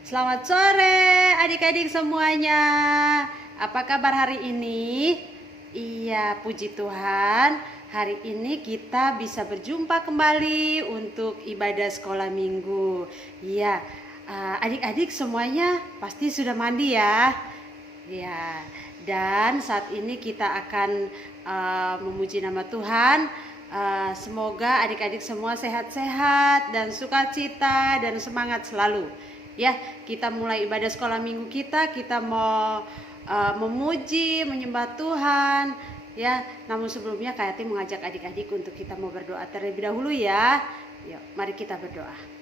Selamat sore adik-adik semuanya. Apa kabar hari ini? Iya, puji Tuhan. Hari ini kita bisa berjumpa kembali untuk ibadah sekolah minggu. Iya, adik-adik semuanya pasti sudah mandi ya. Iya, dan saat ini kita akan memuji nama Tuhan. Semoga adik-adik semua sehat-sehat dan sukacita dan semangat selalu. Ya, kita mulai ibadah sekolah minggu kita mau memuji, menyembah Tuhan. Ya, namun sebelumnya Kak Yati mengajak adik-adik untuk kita mau berdoa terlebih dahulu ya. Yuk, mari kita berdoa.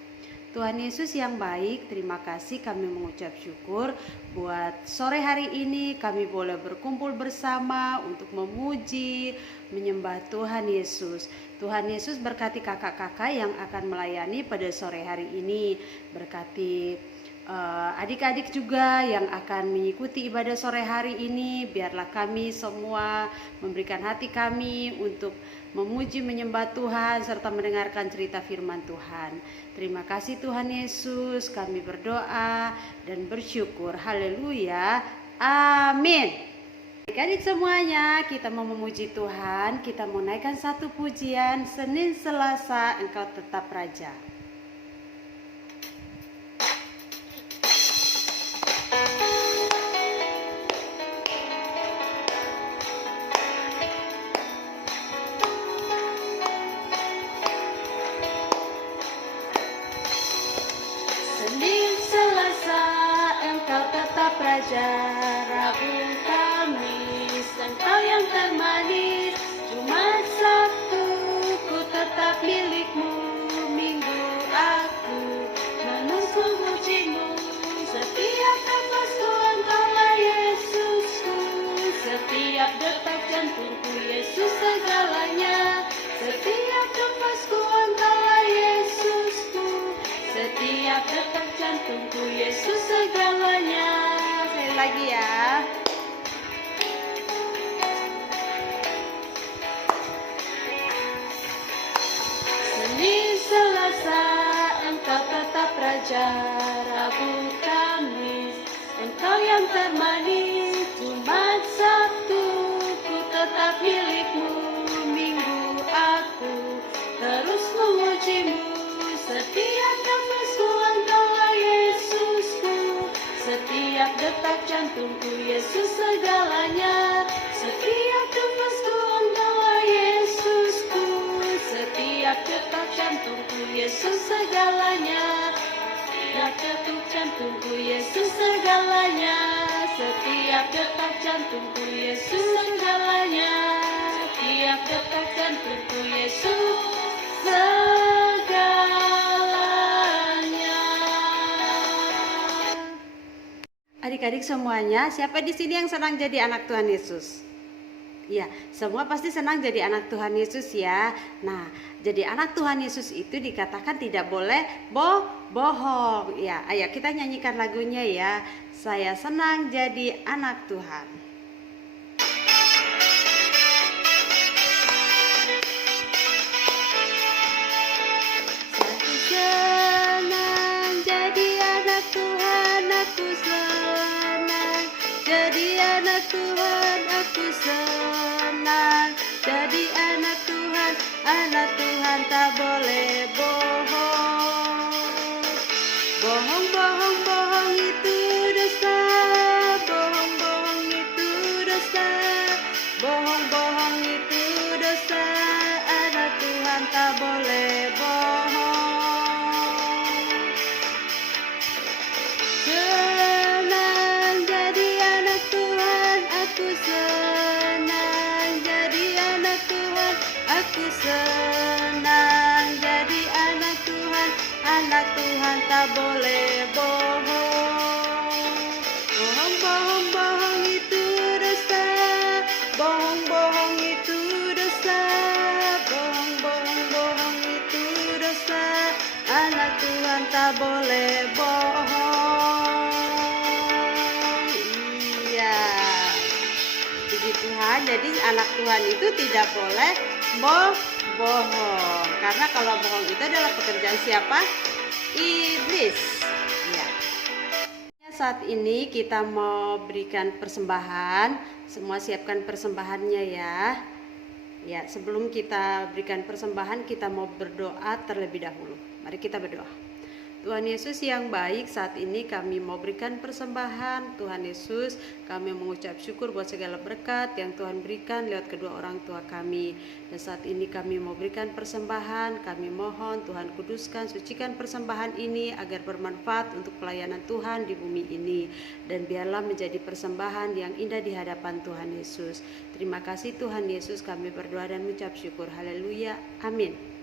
Tuhan Yesus yang baik, terima kasih kami mengucap syukur buat sore hari ini kami boleh berkumpul bersama untuk memuji, menyembah Tuhan Yesus. Tuhan Yesus berkati kakak-kakak yang akan melayani pada sore hari ini. Berkati adik-adik juga yang akan mengikuti ibadah sore hari ini. Biarlah kami semua memberikan hati kami untuk memuji, menyembah Tuhan serta mendengarkan cerita firman Tuhan. Terima kasih Tuhan Yesus, kami berdoa dan bersyukur. Haleluya, amin. Adik-adik semuanya, kita mau memuji Tuhan. Kita mau naikkan satu pujian. Senin Selasa Engkau Tetap Raja. Senin Selasa Engkau tetap Raja, Rabu Kamis Engkau yang termanis, Jumat Sabtu ku tetap milikmu, Minggu aku menulis memujimu, setiap nafasku Engkaulah Yesusku, setiap detak jantungku Yesus segalanya, setiap nafasku Engkaulah Yesusku, setiap detak jantungku Yesus segalanya. Sekali lagi ya. Senin Selasa Engkau tetap Raja, Rabu Kamis Engkau yang termanis, Jumat Sabtu ku tetap milikmu, Minggu aku terus memujimu, setiap nafasku Engkaulah Yesusku, setiap detak jantungku Yesus segalanya, setiap nafasku Engkaulah Yesusku, setiap detak jantungku Yesus segalanya, setiap detak jantungku Yesus segalanya, setiap detak jantungku Yesus segalanya, setiap detak jantungku Yesus segalanya. Adik-adik semuanya, siapa di sini yang senang jadi anak Tuhan Yesus? Iya, semua pasti senang jadi anak Tuhan Yesus ya. Nah, jadi anak Tuhan Yesus itu dikatakan tidak boleh bohong. Ya, ayo kita nyanyikan lagunya ya. Saya senang jadi anak Tuhan. Aku senang jadi anak Tuhan, aku senang jadi anak Tuhan, aku senang jadi anak Tuhan tak boleh bohong. Bohong, bohong, bohong itu dosa, bohong, bohong itu dosa, bohong, bohong itu dosa, anak Tuhan tak boleh bohong. Senang jadi anak Tuhan, aku senang jadi anak Tuhan, aku senang jadi anak Tuhan tak boleh bohong. Bohong, bohong, bohong itu dosa, bohong, bohong itu dosa, bohong, bohong, bohong itu dosa, anak Tuhan tak boleh bohong. Iya, puji Tuhan. Jadi anak Tuhan itu tidak boleh bohong, karena kalau bohong itu adalah pekerjaan siapa? Iblis. Ya. saat ini kita mau berikan persembahan. Semua siapkan persembahannya ya. Ya, sebelum kita berikan persembahan, kita mau berdoa terlebih dahulu. Mari kita berdoa. Tuhan Yesus yang baik, saat ini kami mau berikan persembahan. Tuhan Yesus, kami mengucap syukur buat segala berkat yang Tuhan berikan lewat kedua orang tua kami. Dan saat ini kami mau berikan persembahan. Kami mohon Tuhan kuduskan, sucikan persembahan ini agar bermanfaat untuk pelayanan Tuhan di bumi ini. Dan biarlah menjadi persembahan yang indah di hadapan Tuhan Yesus. Terima kasih Tuhan Yesus, kami berdoa dan mengucap syukur. Haleluya. Amin.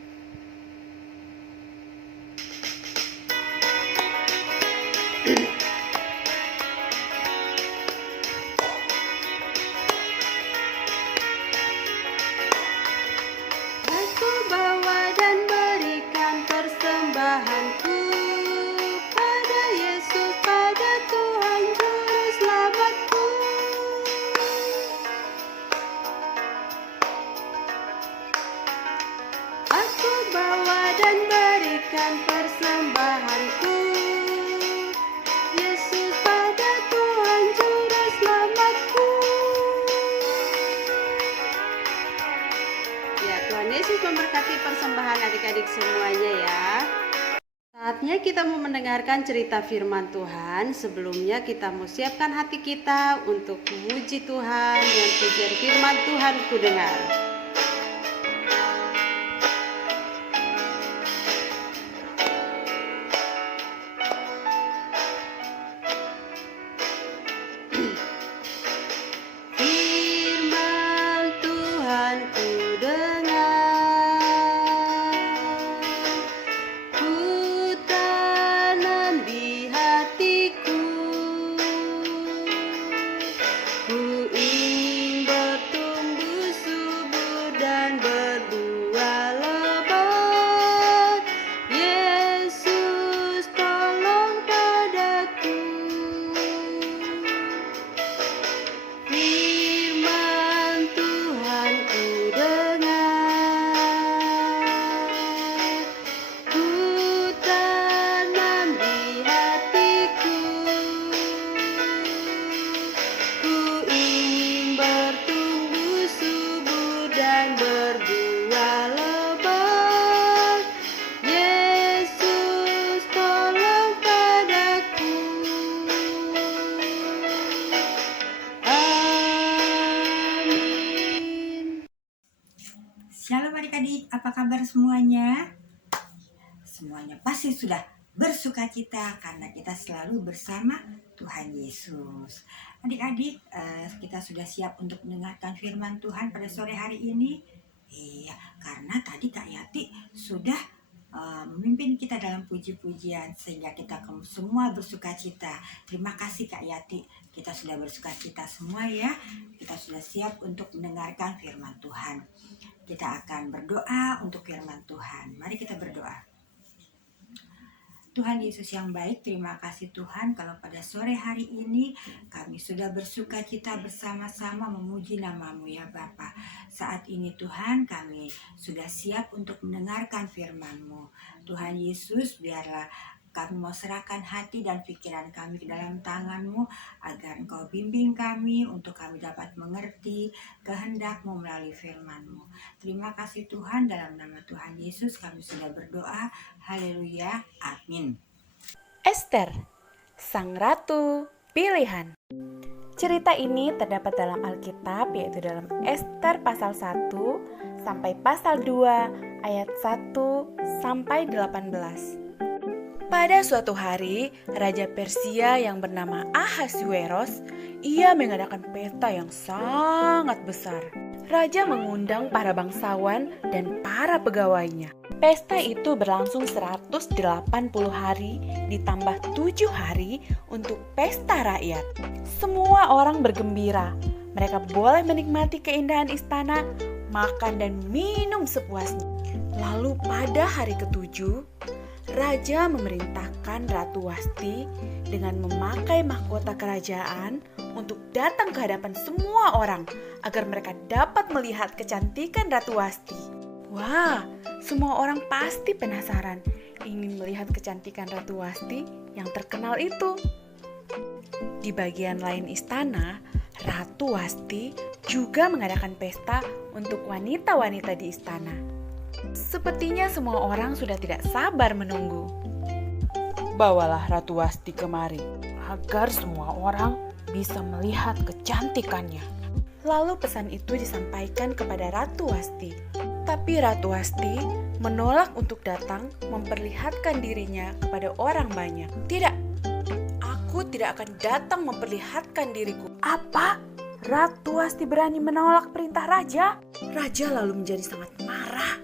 Aku bawa dan berikan persembahanku pada Yesus, pada Tuhan Juru Selamatku. Aku bawa dan berikan persembahanku Yesus, pada Tuhan Juru Selamatku. Ya, Tuhan Yesus memberkati persembahan adik-adik semuanya ya. Saatnya kita mau mendengarkan cerita firman Tuhan. Sebelumnya kita mau siapkan hati kita untuk memuji Tuhan dengan pujian firman Tuhan ku dengar. Firman Tuhan ku dengar, ku tanam di hatiku, ku ingin bertumbuh subur dan berbuah lebat. Yesus tolong padaku. Firman Tuhan ku dengar, ku tanam di hatiku, ku ingin bertumbuh subur dan berbuah lebat. Yesus tolong padaku. Amin. Shalom adik-adik, apa kabar semuanya? Semuanya pasti sudah bersuka cita karena kita selalu bersama Tuhan Yesus. Adik-adik, kita sudah siap untuk mendengarkan firman Tuhan pada sore hari ini? Iya, karena tadi Kak Yati sudah memimpin kita dalam puji-pujian sehingga kita semua bersuka cita. Terima kasih Kak Yati, kita sudah bersuka cita semua ya. Kita sudah siap untuk mendengarkan firman Tuhan. Kita akan berdoa untuk firman Tuhan. Mari kita berdoa. Tuhan Yesus yang baik, terima kasih Tuhan kalau pada sore hari ini kami sudah bersuka cita bersama-sama memuji nama-Mu ya Bapa. Saat ini Tuhan kami sudah siap untuk mendengarkan firman-Mu. Tuhan Yesus, biarlah kami mau serahkan hati dan pikiran kami ke dalam tangan-Mu agar Engkau bimbing kami untuk kami dapat mengerti kehendak-Mu melalui firman-Mu. Terima kasih Tuhan, dalam nama Tuhan Yesus kami sudah berdoa. Haleluya, amin. Ester, sang ratu pilihan. Cerita ini terdapat dalam Alkitab, yaitu dalam Ester pasal 1 sampai pasal 2 ayat 1 sampai 18. Pada suatu hari, Raja Persia yang bernama Ahasuerus, ia mengadakan pesta yang sangat besar. Raja mengundang para bangsawan dan para pegawainya. Pesta itu berlangsung 180 hari ditambah 7 hari untuk pesta rakyat. Semua orang bergembira. Mereka boleh menikmati keindahan istana, makan dan minum sepuasnya. Lalu pada hari ke-7, Raja memerintahkan Ratu Wasti dengan memakai mahkota kerajaan untuk datang ke hadapan semua orang agar mereka dapat melihat kecantikan Ratu Wasti. Wah, semua orang pasti penasaran ingin melihat kecantikan Ratu Wasti yang terkenal itu. Di bagian lain istana, Ratu Wasti juga mengadakan pesta untuk wanita-wanita di istana. Sepertinya semua orang sudah tidak sabar menunggu. Bawalah Ratu Wasti kemari, agar semua orang bisa melihat kecantikannya. Lalu pesan itu disampaikan kepada Ratu Wasti. Tapi Ratu Wasti menolak untuk datang memperlihatkan dirinya kepada orang banyak. Tidak, aku tidak akan datang memperlihatkan diriku. Apa? Ratu Wasti berani menolak perintah raja? Raja lalu menjadi sangat marah.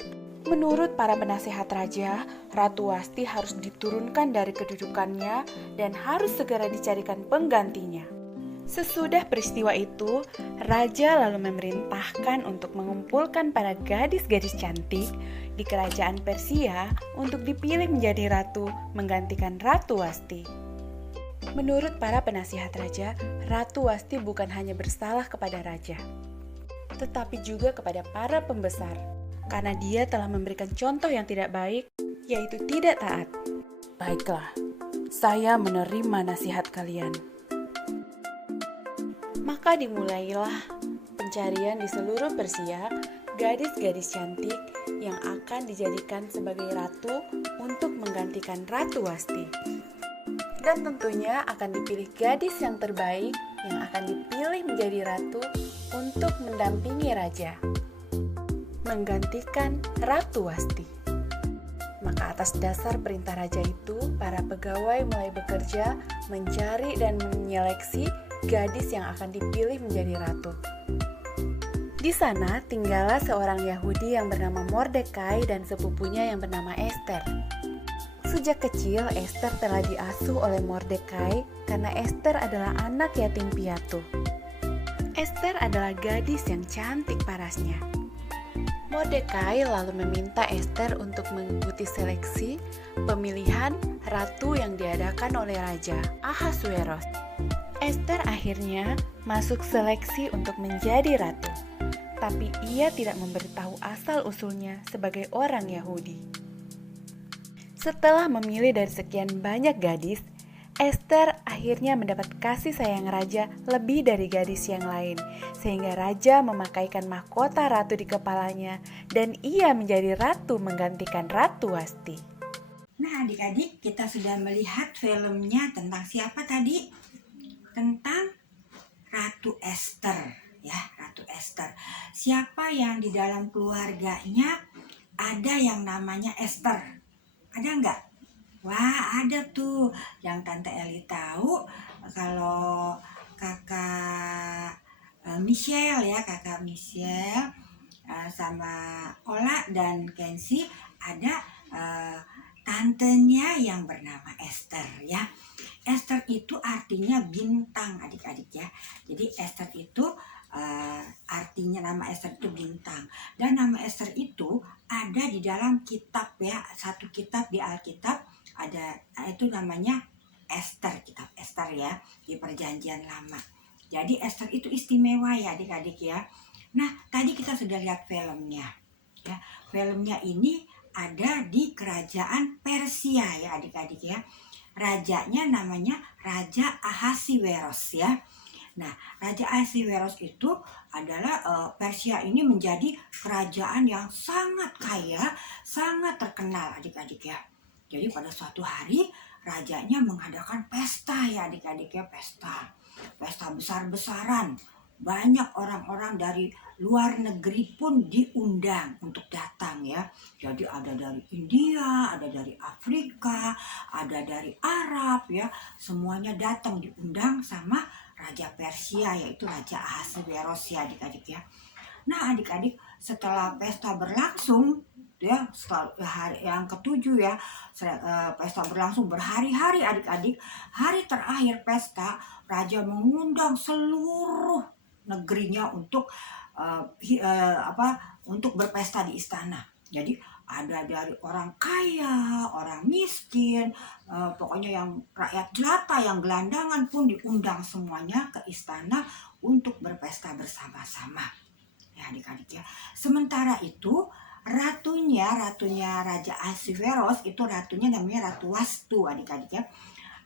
Menurut para penasehat raja, Ratu Wasti harus diturunkan dari kedudukannya dan harus segera dicarikan penggantinya. Sesudah peristiwa itu, raja lalu memerintahkan untuk mengumpulkan para gadis-gadis cantik di kerajaan Persia untuk dipilih menjadi ratu menggantikan Ratu Wasti. Menurut para penasihat raja, Ratu Wasti bukan hanya bersalah kepada raja, tetapi juga kepada para pembesar, karena dia telah memberikan contoh yang tidak baik, yaitu tidak taat. Baiklah, saya menerima nasihat kalian. Maka dimulailah pencarian di seluruh Persia, gadis-gadis cantik yang akan dijadikan sebagai ratu untuk menggantikan Ratu Wasti. Dan tentunya akan dipilih gadis yang terbaik yang akan dipilih menjadi ratu untuk mendampingi raja, menggantikan Ratu Wasti. Maka atas dasar perintah raja itu, para pegawai mulai bekerja mencari dan menyeleksi gadis yang akan dipilih menjadi ratu. Di sana tinggallah seorang Yahudi yang bernama Mordekai dan sepupunya yang bernama Ester. Sejak kecil Ester telah diasuh oleh Mordekai karena Ester adalah anak yatim piatu. Ester adalah gadis yang cantik parasnya. Mordekai lalu meminta Ester untuk mengikuti seleksi pemilihan ratu yang diadakan oleh Raja Ahasuerus. Ester akhirnya masuk seleksi untuk menjadi ratu, tapi ia tidak memberitahu asal-usulnya sebagai orang Yahudi. Setelah memilih dari sekian banyak gadis, Ester akhirnya mendapat kasih sayang raja lebih dari gadis yang lain, sehingga raja memakaikan mahkota ratu di kepalanya dan ia menjadi ratu menggantikan Ratu Wasti. Nah, adik-adik, kita sudah melihat filmnya tentang siapa tadi? Tentang Ratu Ester, ya, Ratu Ester. Siapa yang di dalam keluarganya ada yang namanya Ester? Ada nggak? Wah, ada tuh. Yang Tante Eli tahu kalau kakak Michelle ya, kakak Michelle sama Ola dan Kenzi ada tantenya yang bernama Esther ya. Esther itu artinya bintang adik-adik ya. Jadi Esther itu artinya nama Esther itu bintang. Dan nama Esther itu ada di dalam kitab ya. Satu kitab di Alkitab ada itu namanya Esther, kitab Esther ya, di Perjanjian Lama. Jadi Esther itu istimewa ya adik-adik ya. Nah tadi kita sudah lihat filmnya ya. Filmnya ini ada di kerajaan Persia ya adik-adik ya. Rajanya namanya Raja Ahasuerus ya. Nah, Raja Ahasuerus itu adalah Persia ini menjadi kerajaan yang sangat kaya, sangat terkenal adik-adik ya. Jadi pada suatu hari rajanya mengadakan pesta ya adik-adik ya, pesta besar-besaran. Banyak orang-orang dari luar negeri pun diundang untuk datang ya. Jadi ada dari India, ada dari Afrika, ada dari Arab ya. Semuanya datang diundang sama Raja Persia yaitu Raja Ahasuerus ya adik-adik ya. Nah adik-adik setelah pesta berlangsung ya, setelah hari yang ketujuh ya, pesta berlangsung berhari-hari adik-adik. Hari terakhir pesta, Raja mengundang seluruh negerinya untuk untuk berpesta di istana. Jadi ada dari orang kaya, orang miskin, pokoknya yang rakyat jelata, yang gelandangan pun diundang semuanya ke istana untuk berpesta bersama-sama. Ya adik-adik ya. Sementara itu ratunya Raja Ahasuerus itu ratunya namanya Ratu Wastu adik-adik ya.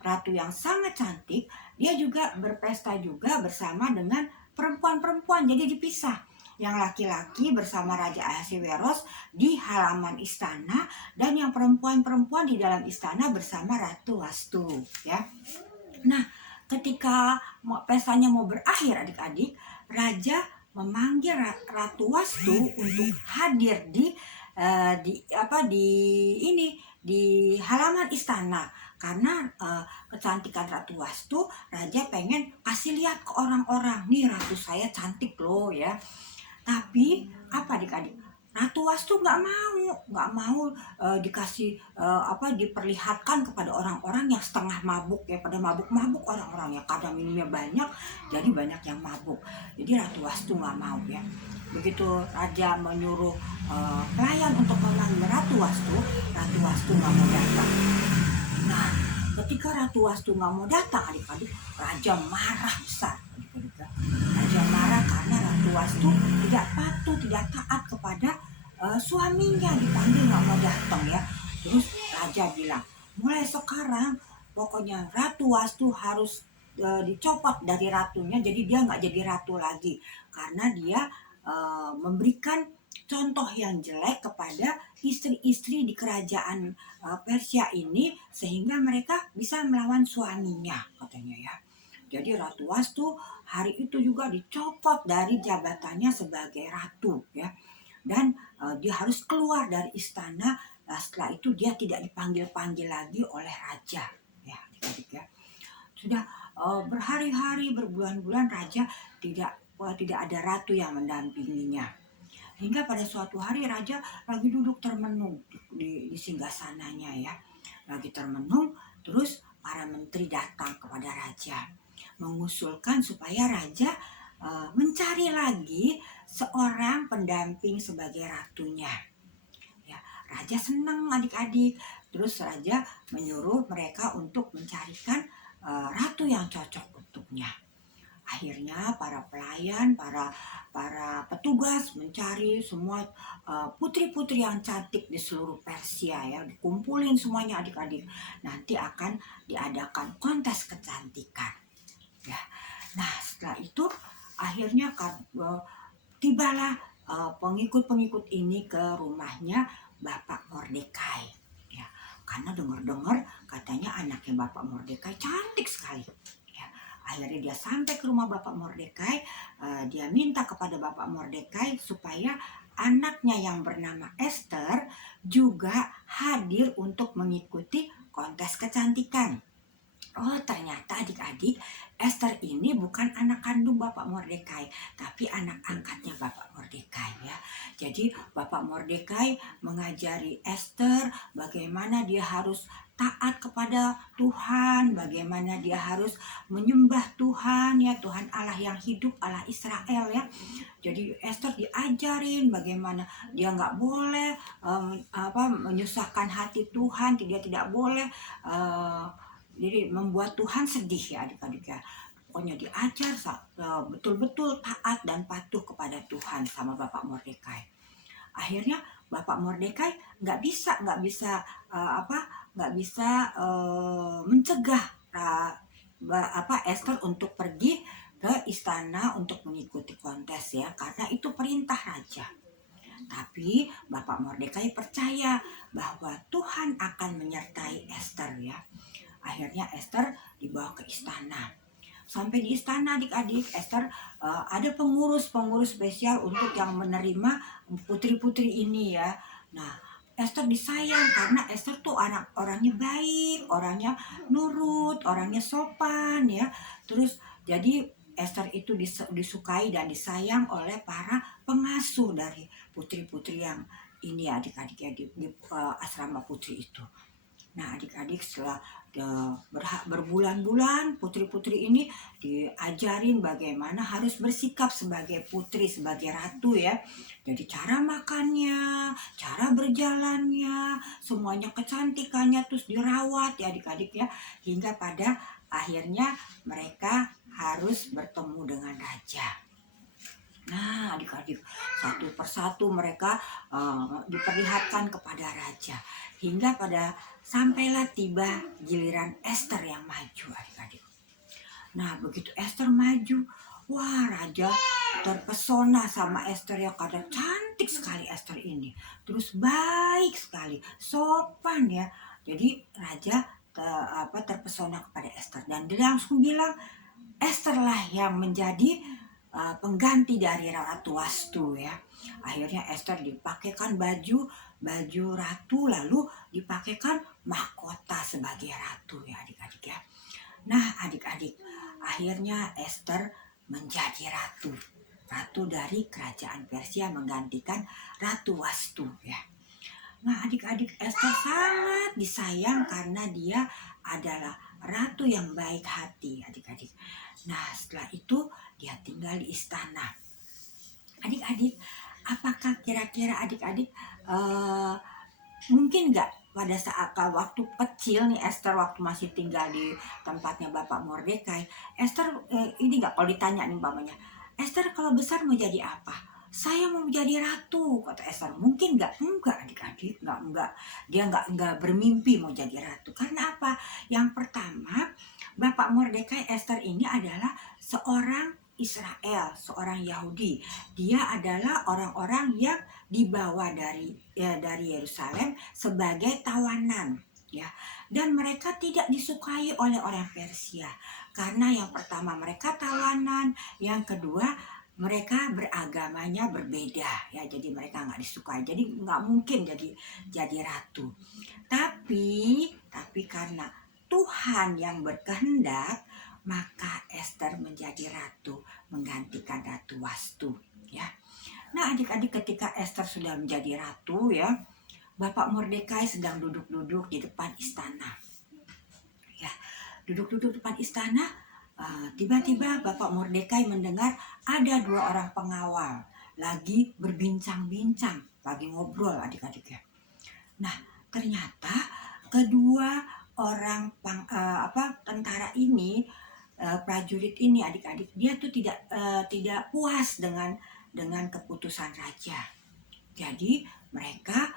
ratu yang sangat cantik, dia juga berpesta juga bersama dengan perempuan-perempuan, jadi dipisah. Yang laki-laki bersama Raja Ahasiweros di halaman istana, dan yang perempuan-perempuan di dalam istana bersama Ratu Wastu, ya. Nah, ketika pestanya mau berakhir adik-adik, raja memanggil Ratu Wastu untuk hadir di halaman istana, karena kecantikan Ratu Wastu, raja pengen kasih lihat ke orang-orang, nih ratu saya cantik loh ya. Tapi apa adik-adik, Ratu Wastu nggak mau diperlihatkan kepada orang-orang yang setengah mabuk ya, pada mabuk-mabuk orang-orang ya, karena minumnya banyak, jadi banyak yang mabuk. Jadi Ratu Wastu nggak mau ya. Begitu raja menyuruh pelayan untuk memanggil Ratu Wastu nggak mau datang. Nah, ketika Ratu Wastu nggak mau datang adik-adik, raja marah besar. Raja marah karena Ratu Wastu tidak patuh, tidak taat kepada suaminya, dipanggil nggak mau datang ya. Terus raja bilang, mulai sekarang pokoknya Ratu Wastu harus dicopot dari ratunya, jadi dia nggak jadi ratu lagi, karena dia memberikan contoh yang jelek kepada istri-istri di kerajaan Persia ini, sehingga mereka bisa melawan suaminya katanya ya. Jadi Ratu Wastu hari itu juga dicopot dari jabatannya sebagai ratu ya, dan dia harus keluar dari istana. Setelah itu dia tidak dipanggil-panggil lagi oleh raja ya, adik-adik ya. Sudah berhari-hari, berbulan-bulan raja tidak ada ratu yang mendampinginya, hingga pada suatu hari raja lagi duduk termenung di singgasananya ya, lagi termenung. Terus para menteri datang kepada raja mengusulkan supaya raja mencari lagi seorang pendamping sebagai ratunya. Ya, raja senang adik-adik. Terus raja menyuruh mereka untuk mencarikan ratu yang cocok untuknya. Akhirnya para pelayan, para petugas mencari semua putri-putri yang cantik di seluruh Persia ya, dikumpulin semuanya adik-adik. Nanti akan diadakan kontes kecantikan. Ya. Nah, setelah itu akhirnya tibalah pengikut-pengikut ini ke rumahnya Bapak Mordekai. Ya, karena dengar-dengar katanya anaknya Bapak Mordekai cantik sekali. Ya, akhirnya dia sampai ke rumah Bapak Mordekai, dia minta kepada Bapak Mordekai supaya anaknya yang bernama Esther juga hadir untuk mengikuti kontes kecantikan. Oh, ternyata adik-adik, Esther ini bukan anak kandung Bapak Mordekai, tapi anak angkatnya Bapak Mordekai ya. Jadi Bapak Mordekai mengajari Esther bagaimana dia harus taat kepada Tuhan, bagaimana dia harus menyembah Tuhan ya, Tuhan Allah yang hidup, Allah Israel ya. Jadi Esther diajarin bagaimana dia nggak boleh menyusahkan hati Tuhan, dia tidak boleh jadi membuat Tuhan sedih ya adik-adik ya. Pokoknya diajar betul-betul taat dan patuh kepada Tuhan sama Bapak Mordekai. Akhirnya Bapak Mordekai nggak bisa mencegah Esther untuk pergi ke istana untuk mengikuti kontes ya, karena itu perintah raja. Tapi Bapak Mordekai percaya bahwa Tuhan akan menyertai Esther ya. Akhirnya Esther dibawa ke istana. Sampai di istana adik-adik, Esther ada pengurus spesial untuk yang menerima putri-putri ini ya. Nah, Esther disayang karena Esther tuh orangnya baik, orangnya nurut, orangnya sopan ya. Terus jadi Esther itu disukai dan disayang oleh para pengasuh dari putri-putri yang ini adik-adik ya, di asrama putri itu. Nah, adik-adik setelah berbulan-bulan putri-putri ini diajarin bagaimana harus bersikap sebagai putri, sebagai ratu ya. Jadi cara makannya, cara berjalannya, semuanya kecantikannya terus dirawat ya adik-adik ya. Hingga pada akhirnya mereka harus bertemu dengan raja. Nah, adik-adik, satu persatu mereka diperlihatkan kepada raja. hingga pada sampailah tiba giliran Ester yang maju, adik-adik. Nah, begitu Ester maju, wah, raja terpesona sama Ester ya, karena cantik sekali Ester ini. Terus baik sekali, sopan ya. Jadi raja terpesona kepada Ester dan dia langsung bilang, Ester lah yang menjadi pengganti dari Ratu Wastu ya. Akhirnya Ester dipakaikan baju ratu, lalu dipakaikan mahkota sebagai ratu ya, adik-adik ya. Nah, adik-adik, akhirnya Ester menjadi ratu dari kerajaan Persia, menggantikan Ratu Wastu ya. Nah, adik-adik, Ester sangat disayang karena dia adalah ratu yang baik hati, adik-adik. Nah, setelah itu dia tinggal di istana. Adik-adik, apakah kira-kira adik-adik mungkin nggak pada saat waktu kecil nih Ester, waktu masih tinggal di tempatnya Bapak Mordekai, Ester ini nggak, kalau ditanya nih umpamanya, Ester kalau besar mau jadi apa? Saya mau menjadi ratu, kata Ester. Mungkin nggak? Enggak, adik-adik, enggak. Dia nggak bermimpi mau jadi ratu. Karena apa? Yang pertama, Bapak Mordekai Ester ini adalah seorang Israel, seorang Yahudi. Dia adalah orang-orang yang dibawa dari Yerusalem sebagai tawanan ya. Dan mereka tidak disukai oleh orang Persia. Karena yang pertama mereka tawanan, yang kedua mereka beragamanya berbeda ya, jadi mereka nggak disukai, jadi nggak mungkin jadi ratu. Tapi karena Tuhan yang berkehendak, maka Ester menjadi ratu menggantikan Ratu Wastu ya. Nah, adik-adik, ketika Ester sudah menjadi ratu ya, Bapak Mordekai sedang duduk-duduk di depan istana ya. Duduk-duduk depan istana, tiba-tiba Bapak Mordekai mendengar ada 2 orang pengawal lagi berbincang-bincang, lagi ngobrol, adik-adik ya. Nah, ternyata kedua orang tentara ini, prajurit ini, adik-adik, dia tuh tidak puas dengan keputusan raja. Jadi mereka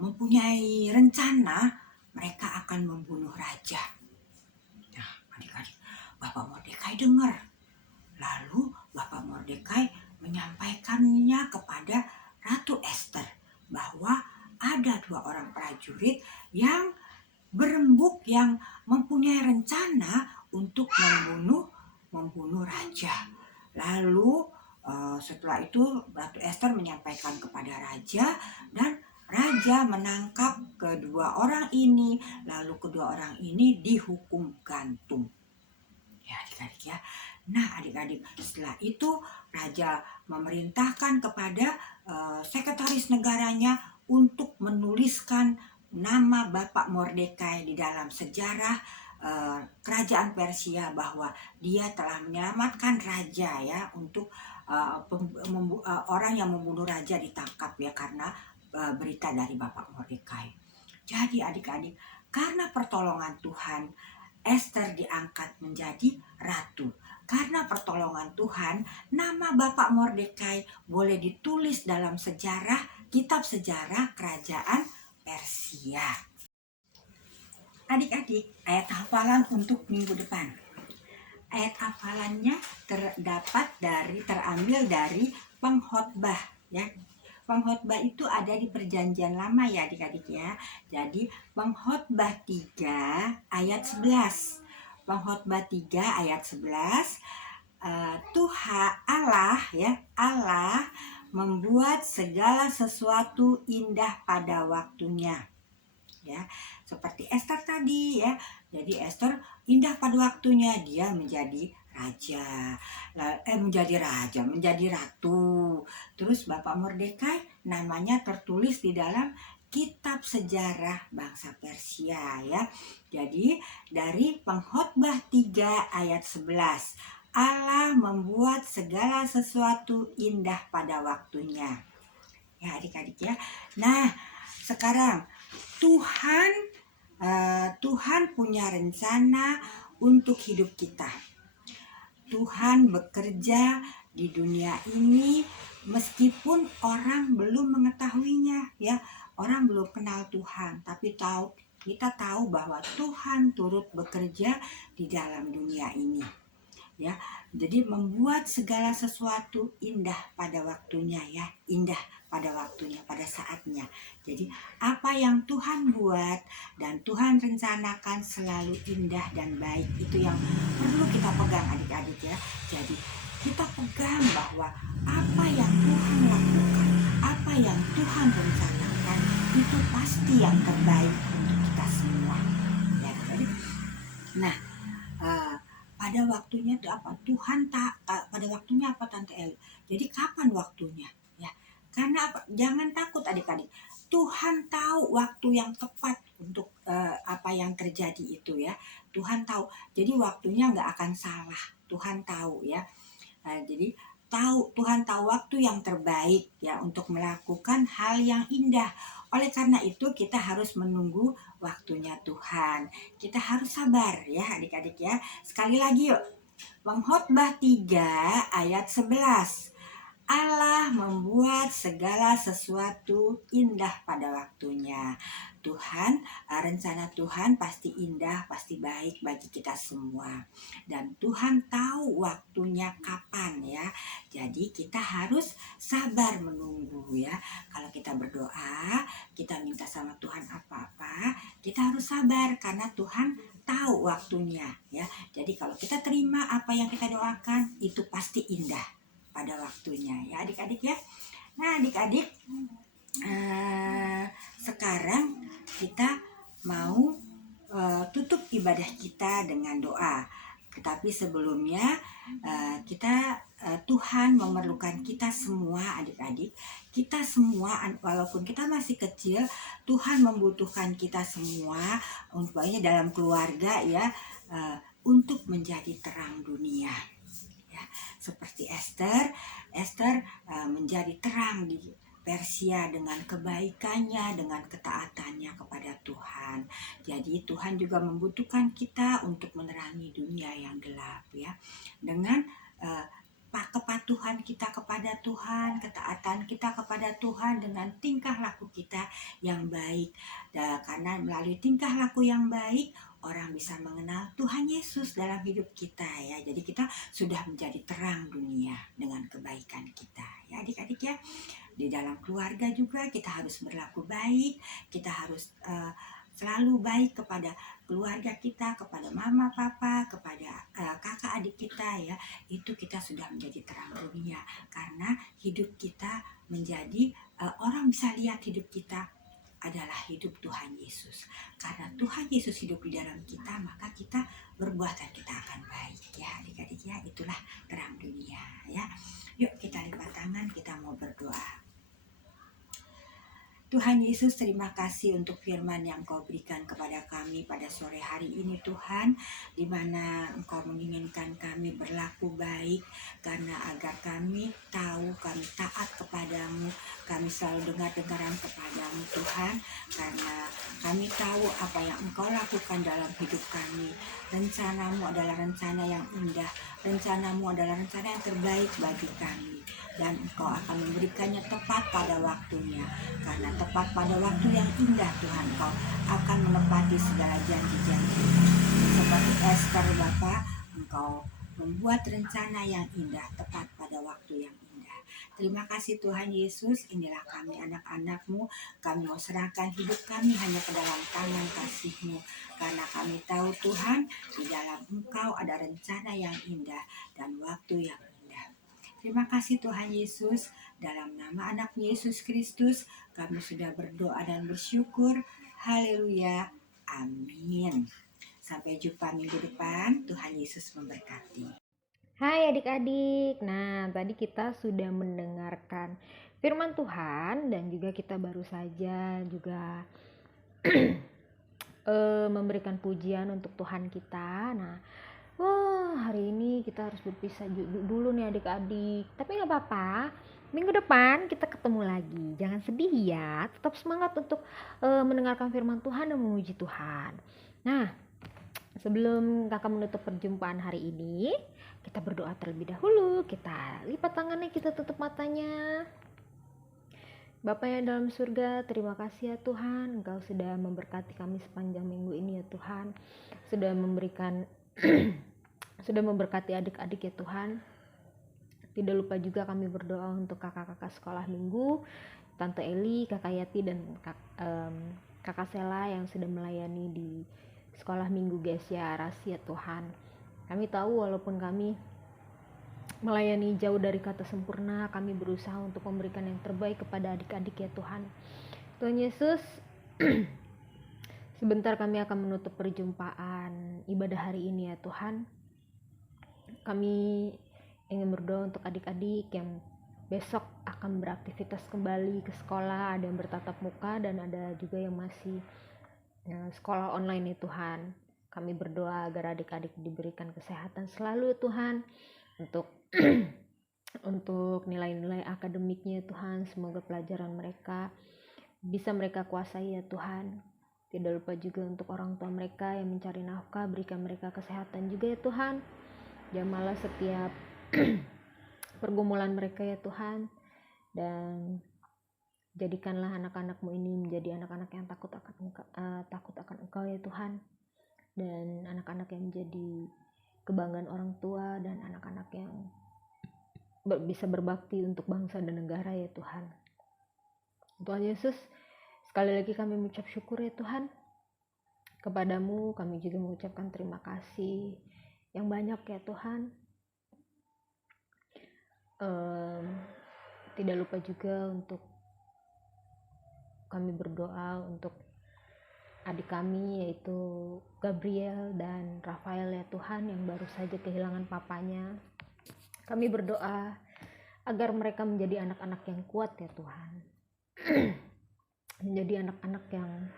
mempunyai rencana, mereka akan membunuh raja. Nah, adik-adik, Bapak Mordekai dengar. Lalu Bapak Mordekai menyampaikannya kepada Ratu Ester bahwa ada 2 orang prajurit yang berembuk, yang mempunyai rencana untuk membunuh raja. Lalu setelah itu Ratu Ester menyampaikan kepada raja, dan raja menangkap kedua orang ini. Lalu kedua orang ini dihukum gantung ya, adik-adik ya. Nah, adik-adik, setelah itu raja memerintahkan kepada sekretaris negaranya untuk menuliskan nama Bapak Mordekai di dalam sejarah kerajaan Persia, bahwa dia telah menyelamatkan raja ya, untuk orang yang membunuh raja ditangkap ya, karena berita dari Bapak Mordekai. Jadi adik-adik, karena pertolongan Tuhan, Ester diangkat menjadi ratu. Karena pertolongan Tuhan, nama Bapak Mordekai boleh ditulis dalam kitab sejarah kerajaan Persia. Adik-adik, ayat hafalan untuk minggu depan. Ayat hafalannya terambil dari Pengkhotbah ya. Pengkhotbah itu ada di Perjanjian Lama ya, adik-adik ya. Jadi Pengkhotbah 3 ayat 11. Pengkhotbah 3 ayat 11. Tuhan Allah membuat segala sesuatu indah pada waktunya. Ya, seperti Ester tadi ya. Jadi Ester indah pada waktunya, dia menjadi menjadi ratu. Terus Bapak Mordekai namanya tertulis di dalam kitab sejarah bangsa Persia ya. Jadi dari Pengkhotbah 3 ayat 11, Allah membuat segala sesuatu indah pada waktunya. Ya, adik-adik ya. Nah, sekarang Tuhan punya rencana untuk hidup kita. Tuhan bekerja di dunia ini meskipun orang belum mengetahuinya ya. orang belum kenal Tuhan, tapi kita tahu bahwa Tuhan turut bekerja di dalam dunia ini. Ya, jadi membuat segala sesuatu indah pada waktunya ya, indah pada waktunya, pada saatnya. Jadi apa yang Tuhan buat dan Tuhan rencanakan selalu indah dan baik. Itu yang perlu kita pegang adik-adik ya. Jadi kita pegang bahwa apa yang Tuhan lakukan, apa yang Tuhan rencanakan itu pasti yang terbaik untuk kita semua. Ya, adik-adik. Nah, pada waktunya itu apa? Pada waktunya apa Tante Eli? Jadi kapan waktunya? Ya, karena apa? Jangan takut adik-adik. Tuhan tahu waktu yang tepat untuk apa yang terjadi itu ya. Tuhan tahu. Jadi waktunya nggak akan salah. Tuhan tahu ya. Jadi Tuhan tahu waktu yang terbaik ya untuk melakukan hal yang indah. Oleh karena itu kita harus menunggu waktunya Tuhan. Kita harus sabar ya adik-adik ya. Sekali lagi yuk. Pengkhotbah 3 ayat 11. Allah membuat segala sesuatu indah pada waktunya. Rencana Tuhan pasti indah, pasti baik bagi kita semua. Dan Tuhan tahu waktunya kapan ya. Jadi kita harus sabar menunggu ya. Kalau kita berdoa, kita minta sama Tuhan apa-apa, kita harus sabar karena Tuhan tahu waktunya ya. Jadi kalau kita terima apa yang kita doakan, itu pasti indah pada waktunya ya adik-adik ya. Nah adik-adik, sekarang kita mau tutup ibadah kita dengan doa. Tetapi sebelumnya Tuhan memerlukan kita semua adik-adik. Kita semua walaupun kita masih kecil, Tuhan membutuhkan kita semua umpamanya dalam keluarga ya, untuk menjadi terang dunia. Ya, seperti Esther menjadi terang di Persia dengan kebaikannya, dengan ketaatannya kepada Tuhan. Jadi Tuhan juga membutuhkan kita untuk menerangi dunia yang gelap ya. Dengan kepatuhan kita kepada Tuhan, ketaatan kita kepada Tuhan dengan tingkah laku kita yang baik. Karena melalui tingkah laku yang baik, orang bisa mengenal Tuhan Yesus dalam hidup kita ya. Jadi kita sudah menjadi terang dunia dengan kebaikan kita ya adik-adik ya. Di dalam keluarga juga kita harus berlaku baik, kita harus selalu baik kepada keluarga kita, kepada mama, papa, kepada kakak adik kita ya. Itu kita sudah menjadi terang dunia karena hidup kita menjadi orang bisa lihat hidup kita adalah hidup Tuhan Yesus. Karena Tuhan Yesus hidup di dalam kita, maka kita berbuat dan kita akan baik ya adik-adik ya. Itulah terang dunia ya. Yuk kita lipat tangan, kita mau berdoa. Tuhan Yesus, terima kasih untuk firman yang Kau berikan kepada kami pada sore hari ini Tuhan, di mana Engkau menginginkan kami berlaku baik karena agar kami tahu, kami taat kepadamu, kami selalu dengar-dengaran kepadamu Tuhan, karena kami tahu apa yang Engkau lakukan dalam hidup kami. Rencanamu adalah rencana yang indah, rencanamu adalah rencana yang terbaik bagi kami, dan Engkau akan memberikannya tepat pada waktunya. Karena tepat pada waktu yang indah Tuhan, Engkau akan menepati segala janji-janji. Seperti Esther Bapa, Engkau membuat rencana yang indah tepat pada waktu yang indah. Terima kasih Tuhan Yesus. Inilah kami anak-anak-Mu. Kami mau serahkan hidup kami hanya ke dalam tangan kasih-Mu. Karena kami tahu Tuhan, di dalam Engkau ada rencana yang indah dan waktu yang indah. Terima kasih Tuhan Yesus. Dalam nama anak Yesus Kristus, kami sudah berdoa dan bersyukur. Haleluya. Amin. Sampai jumpa minggu depan. Tuhan Yesus memberkati. Hai adik-adik, nah tadi kita sudah mendengarkan firman Tuhan dan juga kita baru saja juga memberikan pujian untuk Tuhan kita. Nah, hari ini kita harus berpisah dulu nih adik-adik, tapi gak apa-apa, minggu depan kita ketemu lagi. Jangan sedih ya, tetap semangat untuk mendengarkan firman Tuhan dan memuji Tuhan. Nah, sebelum kakak menutup perjumpaan hari ini, kita berdoa terlebih dahulu. Kita lipat tangannya, kita tutup matanya. Bapa yang dalam surga, terima kasih ya Tuhan, Engkau sudah memberkati kami sepanjang minggu ini ya Tuhan, sudah memberikan sudah memberkati adik-adik ya Tuhan. Tidak lupa juga kami berdoa untuk kakak-kakak sekolah minggu, Tante Eli, Kakak Yati, dan Kakak Sela yang sudah melayani di sekolah minggu Gesia Rasi ya Tuhan. Kami tahu walaupun kami melayani jauh dari kata sempurna, kami berusaha untuk memberikan yang terbaik kepada adik-adik ya Tuhan. Tuhan Yesus, sebentar kami akan menutup perjumpaan ibadah hari ini ya Tuhan. Kami ingin berdoa untuk adik-adik yang besok akan beraktivitas kembali ke sekolah, ada yang bertatap muka dan ada juga yang masih sekolah online ya Tuhan. Kami berdoa agar adik-adik diberikan kesehatan selalu Tuhan, untuk untuk nilai-nilai akademiknya Tuhan. Semoga pelajaran mereka bisa mereka kuasai ya Tuhan. Tidak lupa juga untuk orang tua mereka yang mencari nafkah, berikan mereka kesehatan juga ya Tuhan. Jamalah setiap pergumulan mereka ya Tuhan, dan jadikanlah anak-anak-Mu ini menjadi anak-anak yang takut akan Engkau ya Tuhan, dan anak-anak yang menjadi kebanggaan orang tua, dan anak-anak yang bisa berbakti untuk bangsa dan negara ya Tuhan. Tuhan Yesus, sekali lagi kami mengucap syukur ya Tuhan kepadamu. Kami juga mengucapkan terima kasih yang banyak ya Tuhan. Tidak lupa juga untuk kami berdoa untuk adik kami yaitu Gabriel dan Rafael ya Tuhan, yang baru saja kehilangan papanya. Kami berdoa agar mereka menjadi anak-anak yang kuat ya Tuhan, menjadi anak-anak yang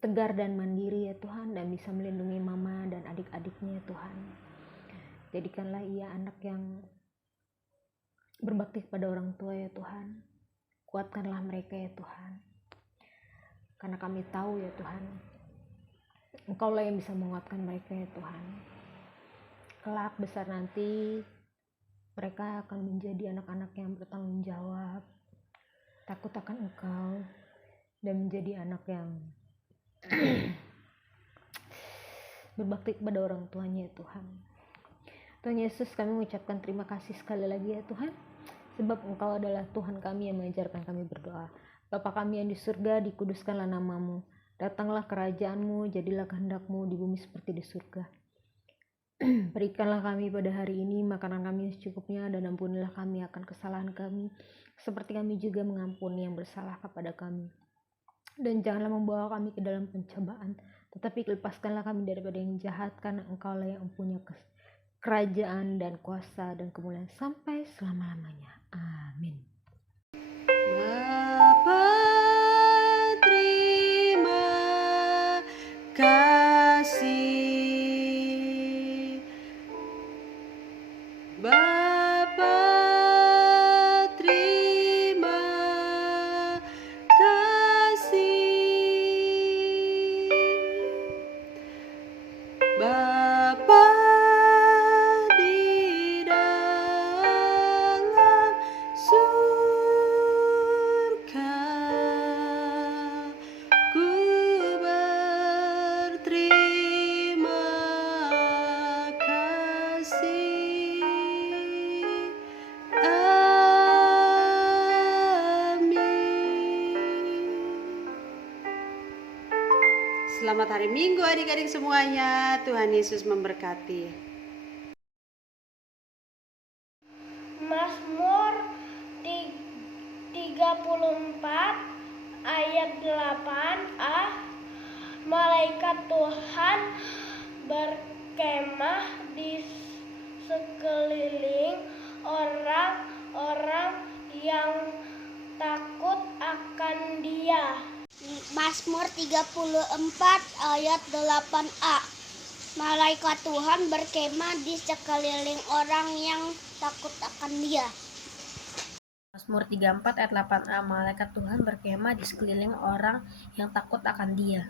tegar dan mandiri ya Tuhan, dan bisa melindungi mama dan adik-adiknya ya Tuhan. Jadikanlah ia anak yang berbakti kepada orang tua ya Tuhan. Kuatkanlah mereka ya Tuhan, karena kami tahu ya Tuhan, Engkaulah yang bisa menguatkan mereka ya Tuhan. Kelak besar nanti mereka akan menjadi anak-anak yang bertanggung jawab, takut akan Engkau, dan menjadi anak yang berbakti kepada orang tuanya ya Tuhan. Tuhan Yesus, kami mengucapkan terima kasih sekali lagi ya Tuhan, sebab Engkau adalah Tuhan kami yang mengajarkan kami berdoa. Bapa kami yang di surga, dikuduskanlah nama-Mu. Datanglah kerajaan-Mu, jadilah kehendak-Mu di bumi seperti di surga. Berikanlah kami pada hari ini makanan kami yang secukupnya, dan ampunilah kami akan kesalahan kami, seperti kami juga mengampuni yang bersalah kepada kami. Dan janganlah membawa kami ke dalam pencobaan, tetapi lepaskanlah kami daripada yang jahat, karena Engkaulah yang mempunyai kerajaan dan kuasa dan kemuliaan sampai selama-lamanya. Amin. Bapa, terima kasih. Bapa, terima kasih. Bapa di dalam surga, ku berterima kasih. Amin. Selamat hari Minggu adik-adik semuanya. Tuhan Yesus memberkati. Mazmur 34 ayat 8a. Malaikat Tuhan berkemah di sekeliling orang-orang yang takut akan Dia. Mazmur 34 ayat 8a. Malaikat Tuhan berkemah di sekeliling orang yang takut akan Dia. Mazmur 34 ayat 8a. Malaikat Tuhan berkemah di sekeliling orang yang takut akan Dia.